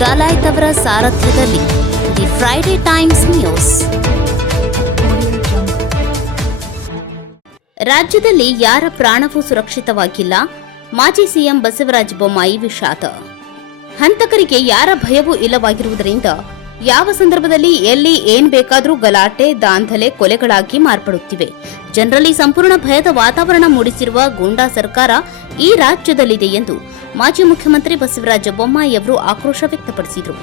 ಡಲಾಯ್ತ್ ಅವರ ಸಾರಥ್ಯದಲ್ಲಿ the Friday times news. ರಾಜ್ಯದಲ್ಲಿ ಯಾರ ಪ್ರಾಣವೂ ಸುರಕ್ಷಿತವಾಗಿಲ್ಲ. ಮಾಜಿ ಸಿಎಂ ಬಸವರಾಜ ಬೊಮ್ಮಾಯಿ ವಿಷಾದ. ಹಂತಕರಿಗೆ ಯಾರ ಭಯವೂ ಇಲ್ಲವಾಗಿರುವುದರಿಂದ ಯಾವ ಸಂದರ್ಭದಲ್ಲಿ ಎಲ್ಲಿ ಏನ್ ಬೇಕಾದರೂ ಗಲಾಟೆ, ದಾಂಧಲೆ, ಕೊಲೆಗಳಾಗಿ ಮಾರ್ಪಡುತ್ತಿವೆ. ಜನರಲ್ಲಿ ಸಂಪೂರ್ಣ ಭಯದ ವಾತಾವರಣ ಮೂಡಿಸಿರುವ ಗೂಂಡಾ ಸರ್ಕಾರ ಈ ರಾಜ್ಯದಲ್ಲಿದೆ ಎಂದು ಮಾಜಿ ಮುಖ್ಯಮಂತ್ರಿ ಬಸವರಾಜ ಬೊಮ್ಮಾಯಿ ಅವರು ಆಕ್ರೋಶ ವ್ಯಕ್ತಪಡಿಸಿದರು.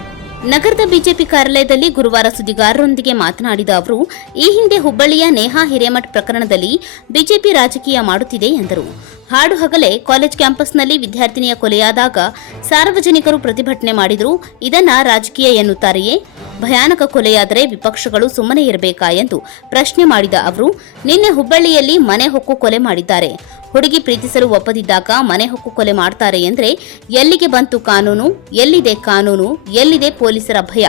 ನಗರದ ಬಿಜೆಪಿ ಕಾರ್ಯಾಲಯದಲ್ಲಿ ಗುರುವಾರ ಸುದ್ದಿಗಾರರೊಂದಿಗೆ ಮಾತನಾಡಿದ ಅವರು, ಈ ಹಿಂದೆ ಹುಬ್ಬಳ್ಳಿಯ ನೇಹಾ ಹಿರೇಮಠ್ ಪ್ರಕರಣದಲ್ಲಿ ಬಿಜೆಪಿ ರಾಜಕೀಯ ಮಾಡುತ್ತಿದೆ ಎಂದರು. ಹಾಡು ಹಗಲೇ ಕಾಲೇಜ್ ಕ್ಯಾಂಪಸ್ನಲ್ಲಿ ವಿದ್ಯಾರ್ಥಿನಿಯ ಕೊಲೆಯಾದಾಗ ಸಾರ್ವಜನಿಕರು ಪ್ರತಿಭಟನೆ ಮಾಡಿದರು. ಇದನ್ನ ರಾಜಕೀಯ ಎನ್ನುತ್ತಾರೆಯೇ? ಭಯಾನಕ ಕೊಲೆಯಾದರೆ ವಿಪಕ್ಷಗಳು ಸುಮ್ಮನೆ ಇರಬೇಕಾ ಎಂದು ಪ್ರಶ್ನೆ ಮಾಡಿದ ಅವರು, ನಿನ್ನೆ ಹುಬ್ಬಳ್ಳಿಯಲ್ಲಿ ಮನೆ ಹೊಕ್ಕು ಕೊಲೆ ಮಾಡಿದ್ದಾರೆ. ಹುಡುಗಿ ಪ್ರೀತಿಸಲು ಒಪ್ಪದಿದ್ದಾಗ ಮನೆ ಹೊಕ್ಕು ಕೊಲೆ ಮಾಡ್ತಾರೆ ಎಂದ್ರೆ ಎಲ್ಲಿಗೆ ಬಂತು ಕಾನೂನು? ಎಲ್ಲಿದೆ ಕಾನೂನು? ಎಲ್ಲಿದೆ ಪೊಲೀಸರ ಭಯ?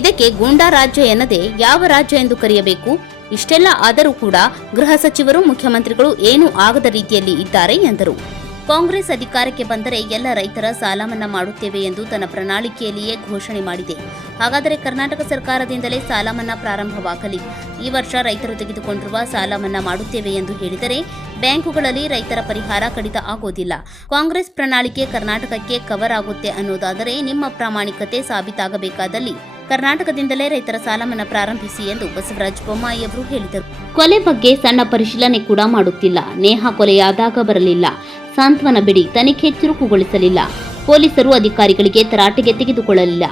ಇದಕ್ಕೆ ಗೂಂಡಾ ರಾಜ್ಯ ಎನ್ನದೆ ಯಾವ ರಾಜ್ಯ ಎಂದು ಕರೆಯಬೇಕು? ಇಷ್ಟೆಲ್ಲ ಆದರೂ ಕೂಡ ಗೃಹ ಸಚಿವರು, ಮುಖ್ಯಮಂತ್ರಿಗಳು ಏನೂ ಆಗದ ರೀತಿಯಲ್ಲಿ ಇದ್ದಾರೆ ಎಂದರು. ಕಾಂಗ್ರೆಸ್ ಅಧಿಕಾರಕ್ಕೆ ಬಂದರೆ ಎಲ್ಲ ರೈತರ ಸಾಲ ಮನ್ನಾ ಮಾಡುತ್ತೇವೆ ಎಂದು ತನ್ನ ಪ್ರಣಾಳಿಕೆಯಲ್ಲಿಯೇ ಘೋಷಣೆ ಮಾಡಿದೆ. ಹಾಗಾದರೆ ಕರ್ನಾಟಕ ಸರ್ಕಾರದಿಂದಲೇ ಸಾಲ ಮನ್ನಾ ಪ್ರಾರಂಭವಾಗಲಿ. ಈ ವರ್ಷ ರೈತರು ತೆಗೆದುಕೊಂಡಿರುವ ಸಾಲ ಮನ್ನಾ ಮಾಡುತ್ತೇವೆ ಎಂದು ಹೇಳಿದರೆ ಬ್ಯಾಂಕುಗಳಲ್ಲಿ ರೈತರ ಪರಿಹಾರ ಕಡಿತ ಆಗೋದಿಲ್ಲ. ಕಾಂಗ್ರೆಸ್ ಪ್ರಣಾಳಿಕೆ ಕರ್ನಾಟಕಕ್ಕೆ ಕವರ್ ಆಗುತ್ತೆ ಅನ್ನೋದಾದರೆ ನಿಮ್ಮ ಪ್ರಾಮಾಣಿಕತೆ ಸಾಬೀತಾಗಬೇಕಾದಲ್ಲಿ ಕರ್ನಾಟಕದಿಂದಲೇ ರೈತರ ಸಾಲ ಮನ್ನಾ ಪ್ರಾರಂಭಿಸಿ ಎಂದು ಬಸವರಾಜ ಬೊಮ್ಮಾಯಿ ಅವರು ಹೇಳಿದರು. ಕೊಲೆ ಬಗ್ಗೆ ಸಣ್ಣ ಪರಿಶೀಲನೆ ಕೂಡ ಮಾಡುತ್ತಿಲ್ಲ. ನೇಹಾ ಕೊಲೆಯಾದಾಗ ಬರಲಿಲ್ಲ. ಸಾಂತ್ವನ ಬಿಡಿ, ತನಿಖೆ ಚುರುಕುಗೊಳಿಸಲಿಲ್ಲ. ಪೊಲೀಸರು ಅಧಿಕಾರಿಗಳಿಗೆ ತರಾಟೆಗೆ ತೆಗೆದುಕೊಳ್ಳಲಿಲ್ಲ.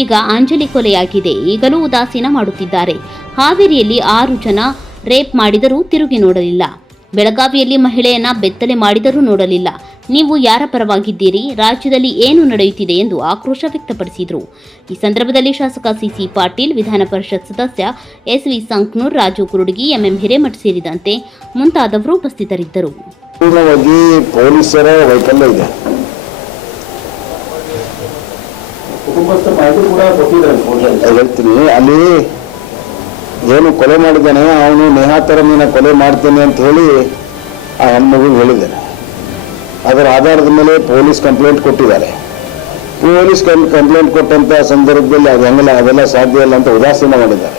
ಈಗ ಅಂಜಲಿ ಕೊಲೆಯಾಗಿದೆ, ಈಗಲೂ ಉದಾಸೀನ ಮಾಡುತ್ತಿದ್ದಾರೆ. ಹಾವೇರಿಯಲ್ಲಿ 6 ಜನ ರೇಪ್ ಮಾಡಿದರೂ ತಿರುಗಿ ನೋಡಲಿಲ್ಲ. ಬೆಳಗಾವಿಯಲ್ಲಿ ಮಹಿಳೆಯನ್ನ ಬೆತ್ತಲೆ ಮಾಡಿದರೂ ನೋಡಲಿಲ್ಲ. ನೀವು ಯಾರ ಪರವಾಗಿದ್ದೀರಿ? ರಾಜ್ಯದಲ್ಲಿ ಏನು ನಡೆಯುತ್ತಿದೆ ಎಂದು ಆಕ್ರೋಶ ವ್ಯಕ್ತಪಡಿಸಿದರು. ಈ ಸಂದರ್ಭದಲ್ಲಿ ಶಾಸಕ ಸಿಸಿ ಪಾಟೀಲ್, ವಿಧಾನ ಪರಿಷತ್ ಸದಸ್ಯ ಎಸ್ವಿ ಸಂಕ್ನೂರ್, ರಾಜು ಕುರುಡಗಿ, ಎಂಎಂ ಹಿರೇಮಠ್ ಸೇರಿದಂತೆ ಮುಂತಾದವರು ಉಪಸ್ಥಿತರಿದ್ದರು. ಪೊಲೀಸರ ವೈಫಲ್ಯ ಇದೆ. ಹೇಳ್ತೀನಿ, ಅಲ್ಲಿ ಏನು ಕೊಲೆ ಮಾಡಿದ್ದಾನೆ ಅವನು ನೇಹಾತರಮಿನ ಕೊಲೆ ಮಾಡ್ತೇನೆ ಅಂತ ಹೇಳಿ ಆ ಹೆಣ್ಮಗು ಹೇಳಿದ್ದಾನೆ. ಅದರ ಆಧಾರದ ಮೇಲೆ ಪೊಲೀಸ್ ಕಂಪ್ಲೇಂಟ್ ಕೊಟ್ಟಿದ್ದಾರೆ. ಪೊಲೀಸ್ ಕಂಪ್ಲೇಂಟ್ ಕೊಟ್ಟಂತ ಸಂದರ್ಭದಲ್ಲಿ ಅದು ಹೆಂಗಲ್ಲ, ಅದೆಲ್ಲ ಸಾಧ್ಯ ಇಲ್ಲ ಅಂತ ಉದಾಸೀನ ಮಾಡಿದ್ದಾರೆ.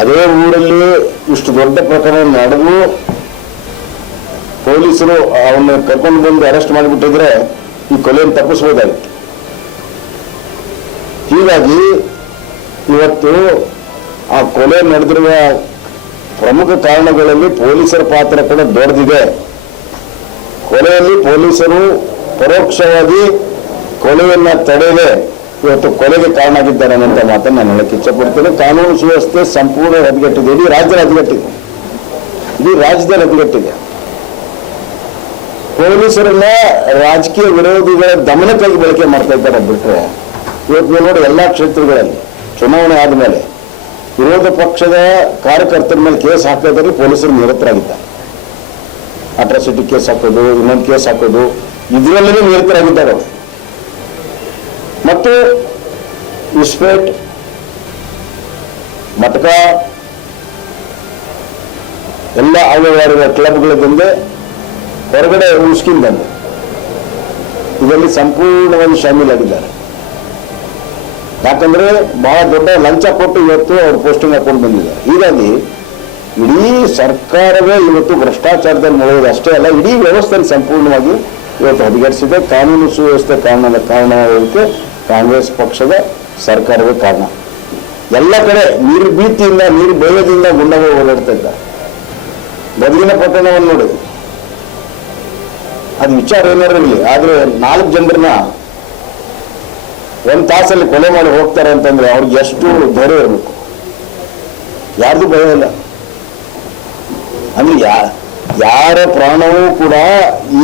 ಅದೇ ಊರಲ್ಲಿ ಇಷ್ಟು ದೊಡ್ಡ ಪ್ರಕರಣ ನಡೆದು ಪೊಲೀಸರು ಅವನ್ನ ಕರ್ಕೊಂಡು ಬಂದು ಅರೆಸ್ಟ್ ಮಾಡಿಬಿಟ್ಟಿದ್ರೆ ಈ ಕೊಲೆಯನ್ನು ತಪ್ಪಿಸಬಹುದಾಗಿತ್ತು. ಹೀಗಾಗಿ ಇವತ್ತು ಆ ಕೊಲೆ ನಡೆದಿರುವ ಪ್ರಮುಖ ಕಾರಣಗಳಲ್ಲಿ ಪೊಲೀಸರ ಪಾತ್ರ ಕೂಡ ದೊಡ್ಡದಿದೆ. ಕೊಲೆಯಲ್ಲಿ ಪೊಲೀಸರು ಪರೋಕ್ಷವಾಗಿ ಕೊಲೆಯನ್ನ ತಡೆಯದೆ ಇವತ್ತು ಕೊಲೆಗೆ ಕಾರಣ ಆಗಿದ್ದಾರೆ ಅನ್ನೋ ಮಾತನ್ನು ನಾನು ಹೇಳಕ್ಕೆ ಇಚ್ಛಪಡ್ತೇನೆ. ಕಾನೂನು ಸುವ್ಯವಸ್ಥೆ ಸಂಪೂರ್ಣ ಹದಗೆಟ್ಟಿದೆ. ಇಡೀ ರಾಜ್ಯದ ಹದಗೆಟ್ಟಿದೆ. ಇಡೀ ರಾಜ್ಯದಲ್ಲಿ ಹದಗೆಟ್ಟಿದೆ. ಪೊಲೀಸರನ್ನ ರಾಜಕೀಯ ವಿರೋಧಿಗಳ ದಮನಕ್ಕಾಗಿ ಬಳಕೆ ಮಾಡ್ತಾ ಇದ್ದಾರೆ. ಬಿಟ್ಟರೆ ಇವತ್ತು ನೋಡಿ ಎಲ್ಲಾ ಕ್ಷೇತ್ರಗಳಲ್ಲಿ ಚುನಾವಣೆ ಆದಮೇಲೆ ವಿರೋಧ ಪಕ್ಷದ ಕಾರ್ಯಕರ್ತರ ಮೇಲೆ ಕೇಸ್ ಹಾಕೋದ್ರಲ್ಲಿ ಪೊಲೀಸರು ನಿರತರಾಗಿದ್ದಾರೆ. ಅಟ್ರಾಸಿಟಿ ಕೇಸ್ ಹಾಕೋದು, ಇನ್ನೊಂದು ಕೇಸ್ ಹಾಕೋದು, ಇದರಲ್ಲೇ ನಿರತರಾಗಿದ್ದಾರೆ. ಮತ್ತು ಇಸ್ಪೇಟ್, ಮಟಕ ಎಲ್ಲ ಅವ್ಯವಹಾರ ಕ್ಲಬ್ಗಳಿಂದ ಹೊರಗಡೆ ಮುಸ್ಕಿನ್ ಬಂದು ಇದರಲ್ಲಿ ಸಂಪೂರ್ಣವಾಗಿ ಶಾಮೀಲಾಗಿದ್ದಾರೆ. ಯಾಕಂದ್ರೆ ಬಹಳ ದೊಡ್ಡ ಲಂಚ ಕೊಟ್ಟು ಇವತ್ತು ಅವ್ರು ಪೋಸ್ಟಿಂಗ್ ಹಾಕೊಂಡು ಬಂದಿದ್ದಾರೆ. ಹೀಗಾಗಿ ಇಡೀ ಸರ್ಕಾರವೇ ಇವತ್ತು ಭ್ರಷ್ಟಾಚಾರದಲ್ಲಿ ಮುಳುವುದು ಅಷ್ಟೇ ಅಲ್ಲ, ಇಡೀ ವ್ಯವಸ್ಥೆ ಸಂಪೂರ್ಣವಾಗಿ ಇವತ್ತು ಹದಗೆಡಿಸಿದೆ. ಕಾನೂನು ಸುವ್ಯವಸ್ಥೆ ಕಾರಣಕ್ಕೆ ಕಾಂಗ್ರೆಸ್ ಪಕ್ಷದ ಸರ್ಕಾರವೇ ಕಾರಣ. ಎಲ್ಲ ಕಡೆ ನಿರ್ಭೀತಿಯಿಂದ, ನಿರ್ಭಯದಿಂದ ಗುಂಡಗಳು ಓಡಾಡ್ತಾ ಇದ್ದಾರೆ. ಬದುಕಿನ ಪ್ರಕರಣವನ್ನು ನೋಡಿ, ಅದು ವಿಚಾರ ಏನಾರಿರಲಿ, ಆದ್ರೆ 4 ಜನರನ್ನ 1 ತಾಸಲ್ಲಿ ಕೊಲೆ ಮಾಡಿ ಹೋಗ್ತಾರೆ ಅಂತಂದ್ರೆ ಅವ್ರಿಗೆ ಎಷ್ಟು ಧೈರ್ಯ ಇರಬೇಕು? ಯಾರ್ದು ಭಯ ಇಲ್ಲ. ಅಂದ್ರೆ ಯಾರ ಪ್ರಾಣವೂ ಕೂಡ,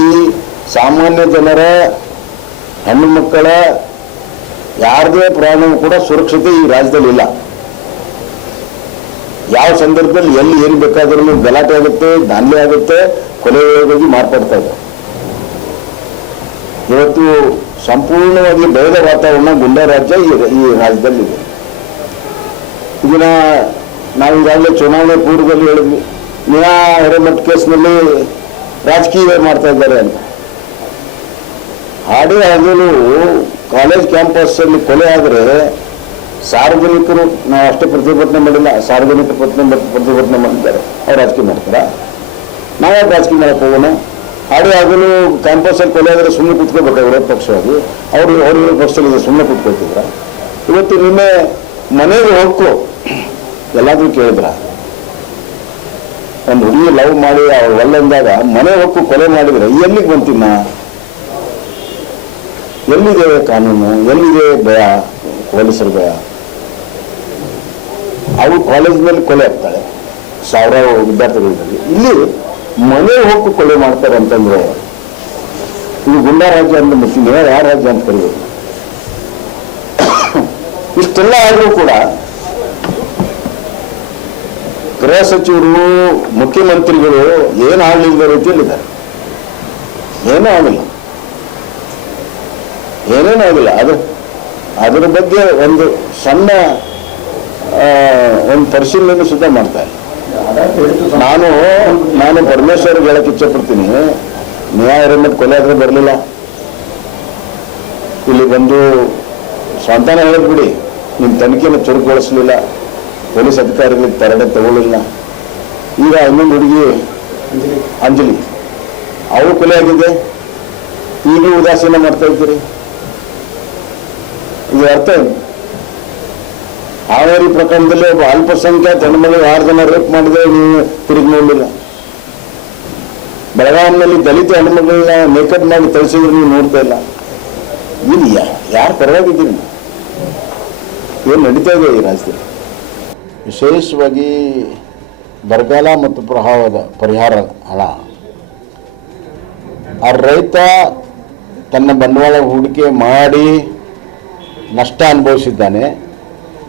ಈ ಸಾಮಾನ್ಯ ಜನರ, ಹೆಣ್ಣು ಮಕ್ಕಳ ಯಾರದೇ ಪ್ರಾಣವೂ ಕೂಡ ಸುರಕ್ಷತೆ ಈ ರಾಜ್ಯದಲ್ಲಿ ಇಲ್ಲ. ಯಾವ ಸಂದರ್ಭದಲ್ಲಿ ಎಲ್ಲಿ ಏನು ಬೇಕಾದ್ರೂ ಗಲಾಟೆ ಆಗುತ್ತೆ, ದಾಂಧಲೆ ಆಗುತ್ತೆ, ಕೊಲೆಗಾಗಿ ಮಾರ್ಪಡ್ತಾ ಇದೆ. ಇವತ್ತು ಸಂಪೂರ್ಣವಾಗಿ ಭಯದ ವಾತಾವರಣ ಗುಂಡಾ ರಾಜ್ಯ ಈ ರಾಜ್ಯದಲ್ಲಿದೆ. ಇದನ್ನ ನಾವು ಈಗಾಗಲೇ ಚುನಾವಣೆ ಪೂರ್ವದಲ್ಲಿ ಹೇಳಿದ್ವಿ, ನೇಹಾ ಹಿರೇಮಠ್ ಕೇಸ್ನಲ್ಲಿ ರಾಜಕೀಯ ಮಾಡ್ತಾ ಇದ್ದಾರೆ ಅಂತ. ಹಾಡಿ ಹಗಲು ಕಾಲೇಜ್ ಕ್ಯಾಂಪಸ್ಸಲ್ಲಿ ಕೊಲೆ ಆದರೆ ಸಾರ್ವಜನಿಕರು ನಾವು ಅಷ್ಟೇ ಪ್ರತಿಭಟನೆ ಮಾಡಿಲ್ಲ, ಸಾರ್ವಜನಿಕ ಪ್ರತಿಭಟನೆ ಮಾಡಿದ್ದಾರೆ. ಅವ್ರು ರಾಜಕೀಯ ಮಾಡ್ತಾರ? ನಾವೇ ರಾಜಕೀಯ ಮಾಡಕ್ಕೆ ಹೋಗೋಣ? ಹಾಡಿ ಹಗಲು ಕ್ಯಾಂಪಸ್ಸಲ್ಲಿ ಕೊಲೆ ಆದರೆ ಸುಮ್ಮನೆ ಕೂತ್ಕೋಬೇಕಾದ್ರೆ ಪಕ್ಷವಾಗಿ ಅವ್ರ ಪಕ್ಷದಲ್ಲಿ ಸುಮ್ಮನೆ ಕೂತ್ಕೊಳ್ತಿದ್ರ? ಇವತ್ತು ನಿನ್ನೆ ಮನೆಗೆ ಹೋಗ್ಕೊ ಎಲ್ಲಾದ್ರೂ ಕೇಳಿದ್ರ? ಒಂದು ಹುಡುಗಿ ಲವ್ ಮಾಡಿ ಅವ್ರು ಒಳ್ಳೆಂದಾಗ ಮನೆ ಹೊಕ್ಕು ಕೊಲೆ ಮಾಡಿದ್ರೆ ಎಲ್ಲಿಗೆ ಬಂತಿನ್ನ? ಎಲ್ಲಿದೆ ಕಾನೂನು? ಎಲ್ಲಿದೆ ಭಯ? ಪೊಲೀಸರ ಭಯ? ಅವ್ರು ಕಾಲೇಜ್ ಮೇಲೆ ಕೊಲೆ ಆಗ್ತಾಳೆ ಸಾವಿರಾರು ವಿದ್ಯಾರ್ಥಿಗಳಲ್ಲಿ. ಇಲ್ಲಿ ಮನೆ ಹೊಕ್ಕು ಕೊಲೆ ಮಾಡ್ತಾರೆ ಅಂತಂದ್ರೆ ಇದು ಗುಂಡಾ ರಾಜ್ಯ ಅಂತ ಮತ್ತೀನಿ ಯಾವ ರಾಜ್ಯ ಅಂತ ಕರೀಬೇಕು? ಇಷ್ಟೆಲ್ಲ ಆದರೂ ಕೂಡ ಗೃಹ ಸಚಿವರು, ಮುಖ್ಯಮಂತ್ರಿಗಳು ಏನಾಗಲಿಲ್ಲದ ರೀತಿಯಲ್ಲಿದ್ದಾರೆ. ಏನೂ ಆಗಿಲ್ಲ, ಏನೇನೂ ಆಗಿಲ್ಲ. ಅದರ ಬಗ್ಗೆ ಒಂದು ಸಣ್ಣ ಒಂದು ಪರಿಶೀಲನೆ ಸುದ್ದ ಮಾಡ್ತಾ ಇಲ್ಲ. ನಾನು ಪರಮೇಶ್ವರ್ಗೆ ಹೇಳಕ್ಕೆ ಇಚ್ಛೆಪಡ್ತೀನಿ, ನ್ಯಾಯ ರೆಮೆಟ್ ಕೊಲೆ ಆದ್ರೆ ಬರಲಿಲ್ಲ, ಇಲ್ಲಿ ಬಂದು ಸ್ವಂತನೇ ಹೇಳಿದ್ಬಿಡಿ, ನಿಮ್ಮ ತನಿಖೆಯನ್ನು ಚುರುಕುಗೊಳಿಸಲಿಲ್ಲ, ಪೊಲೀಸ್ ಅಧಿಕಾರಿಗಳಿಗೆ ತರಡೆ ತಗೊಳ್ಳಿಲ್ಲ. ಈಗ ಇನ್ನೊಂದು ಹುಡುಗಿ ಅಂಜಲಿ, ಅವಳು ಕೊಲೆ ಆಗಿದೆ, ಈಗಲೂ ಉದಾಸೀನ ಮಾಡ್ತಾ ಇದ್ದೀರಿ. ಇದು ಅರ್ಥ ಏನು? ಹಾವೇರಿ ಪ್ರಕರಣದಲ್ಲಿ ಒಬ್ಬ ಅಲ್ಪಸಂಖ್ಯಾತ ಹೆಣ್ಮಗಳು 6 ಜನ ರೇಪ್ ಮಾಡಿದ್ರೆ ನೀವು ತಿರುಗಿ ನೋಡಲಿಲ್ಲ. ಬೆಳಗಾವಿನಲ್ಲಿ ದಲಿತ ಹೆಣ್ಮಗಳನ್ನ ಮೇಕಪ್ ಮಾಡಿ ತರಿಸಿದ್ರೆ ನೀವು ನೋಡ್ತಾ ಇಲ್ಲ. ಇದು ಯಾರು ಪರವಾಗಿದ್ದೀರಿ? ಏನು ನಡೀತಾ ಇದೆ ಈ ರಾಜ್ಯದಲ್ಲಿ? ವಿಶೇಷವಾಗಿ ಬರಗಾಲ ಮತ್ತು ಪ್ರವಾಹದ ಪರಿಹಾರ ಹಣ ಆ ರೈತ ತನ್ನ ಬಂಡವಾಳ ಹೂಡಿಕೆ ಮಾಡಿ ನಷ್ಟ ಅನುಭವಿಸಿದ್ದಾನೆ,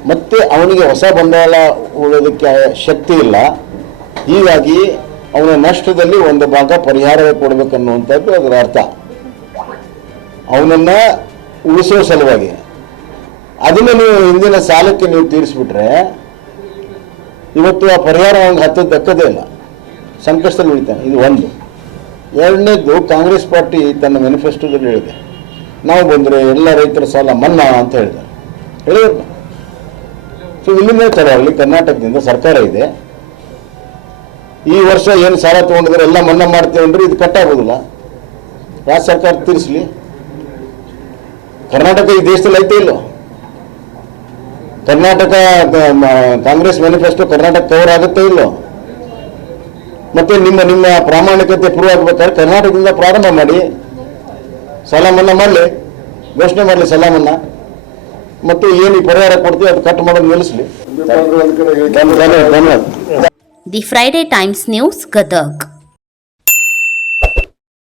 ಮತ್ತು ಅವನಿಗೆ ಹೊಸ ಬಂಡವಾಳ ಹೂಡೋದಕ್ಕೆ ಶಕ್ತಿ ಇಲ್ಲ. ಹೀಗಾಗಿ ಅವನ ನಷ್ಟದಲ್ಲಿ ಒಂದು ಭಾಗ ಪರಿಹಾರ ಕೊಡಬೇಕನ್ನುವಂಥದ್ದು ಅದರ ಅರ್ಥ. ಅವನನ್ನು ಉಳಿಸೋ ಸಲುವಾಗಿ ಅದನ್ನು ನೀವು ಹಿಂದಿನ ಸಾಲಕ್ಕೆ ನೀವು ತೀರಿಸ್ಬಿಟ್ರೆ ಇವತ್ತು ಆ ಪರಿಹಾರ ಅವನಿಗೆ ಹತ್ತದ ದಕ್ಕದೇ ಇಲ್ಲ, ಸಂಕಷ್ಟದಲ್ಲಿ ಉಳಿತಾನೆ. ಇದು ಒಂದು. ಎರಡನೇದು, ಕಾಂಗ್ರೆಸ್ ಪಾರ್ಟಿ ತನ್ನ ಮ್ಯಾನಿಫೆಸ್ಟೋದಲ್ಲಿ ಹೇಳಿದೆ, ನಾವು ಬಂದರೆ ಎಲ್ಲ ರೈತರ ಸಾಲ ಮನ್ನಾ ಅಂತ ಹೇಳಿದ್ದಾರೆ. ಹೇಳಿದ್ರು. ಸೊ ಇಲ್ಲಿಂದ ತರವಾಗಲಿ ಕರ್ನಾಟಕದಿಂದ ಸರ್ಕಾರ ಇದೆ, ಈ ವರ್ಷ ಏನು ಸಾಲ ತೊಗೊಂಡಿದ್ರೆ ಎಲ್ಲ ಮನ್ನಾ ಮಾಡ್ತೇವೆ ಅಂದ್ರೆ ಇದು ಕಟ್ಟಾಗೋದಿಲ್ಲ. ರಾಜ್ಯ ಸರ್ಕಾರ ತೀರಿಸಲಿ. ಕರ್ನಾಟಕ ಈ ದೇಶದಲ್ಲಿ ಐತೆ ಇಲ್ಲೋ? ಕರ್ನಾಟಕ ಕಾಂಗ್ರೆಸ್ ಮ್ಯಾನಿಫೆಸ್ಟೋ ಕರ್ನಾಟಕ ಕವರ್ ಆಗುತ್ತೆ ಇಲ್ಲೋ? ಮತ್ತೆ ನಿಮ್ಮ ಪ್ರಾಮಾಣಿಕತೆ ಪ್ರೂವ್ ಆಗಬೇಕಾದ್ರೆ ಕರ್ನಾಟಕದಿಂದ ಪ್ರಾರಂಭ ಮಾಡಿ, ಸಾಲ ಮನ್ನಾ ಮಾಡಲಿ, ಘೋಷಣೆ ಮಾಡಲಿ ಸಾಲ ಮನ್ನಾ, ಮತ್ತು ಏನು ಈ ಪರಿಹಾರ ಕೊಡ್ತೀವಿ ಅದು ಕಟ್ ಮಾಡೋದು ನಿಲ್ಲಿಸಲಿ. ಧನ್ಯವಾದ. The Friday times news, Gadag.